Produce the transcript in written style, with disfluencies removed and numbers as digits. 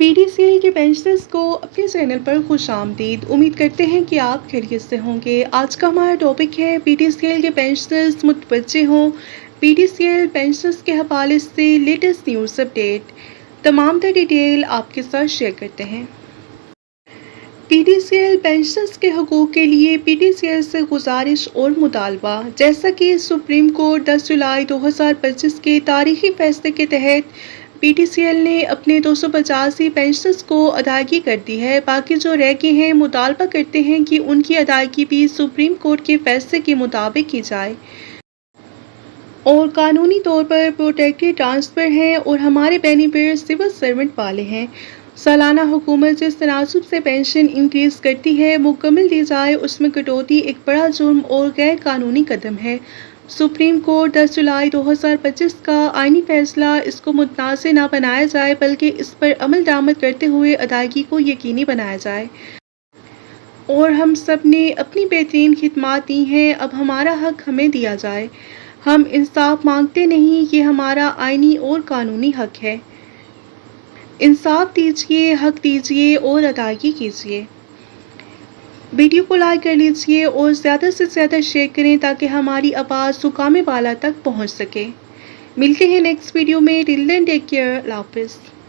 پی D C L کے pensioners کو اپنے چینل پر خوش آمدید۔ امید کرتے ہیں کہ آپ خیریت سے ہوں گے۔ آج کا ہمارا ٹاپک ہے پی ڈی سی ایل کے پینشنرز متوجہ ہوں۔ P D C L pensioners کے حوالے سے لیٹسٹ نیوز اپڈیٹ، تمام تر ڈیٹیل آپ کے ساتھ شیئر کرتے ہیں۔ P D C L pensioners کے حقوق کے لیے پی ڈی سی ایل سے گزارش اور مطالبہ۔ جیسا کہ سپریم کورٹ 10 جولائی 2025 کے تاریخی فیصلے کے تحت پی ڈی سی ایل نے اپنے 285 پینشنرز کو ادائیگی کر دی ہے، باقی جو رہ گئے ہیں مطالبہ کرتے ہیں کہ ان کی ادائیگی بھی سپریم کورٹ کے فیصلے کے مطابق کی جائے اور قانونی طور پر پروٹیکٹڈ ٹرانسفر ہیں اور ہمارے بینیفٹ سول سرونٹ والے ہیں۔ سالانہ حکومت جس تناسب سے پینشن انکریز کرتی ہے مکمل دی جائے، اس میں کٹوتی ایک بڑا جرم اور غیر قانونی قدم ہے۔ سپریم کورٹ 10 جولائی 2025 کا آئینی فیصلہ اس کو متنازع نہ بنایا جائے بلکہ اس پر عمل درآمد کرتے ہوئے ادائیگی کو یقینی بنایا جائے۔ اور ہم سب نے اپنی بہترین خدمات دی ہیں، اب ہمارا حق ہمیں دیا جائے۔ ہم انصاف مانگتے نہیں، یہ ہمارا آئینی اور قانونی حق ہے۔ انصاف دیجیے، حق دیجیے اور ادائیگی کیجیے۔ ویڈیو کو لائک کر لیجیے اور زیادہ سے زیادہ شیئر کریں تاکہ ہماری آواز حکام بالا تک پہنچ سکے۔ ملتے ہیں نیکسٹ ویڈیو میں۔ ٹل دین ٹیک کیئر، اللہ حافظ۔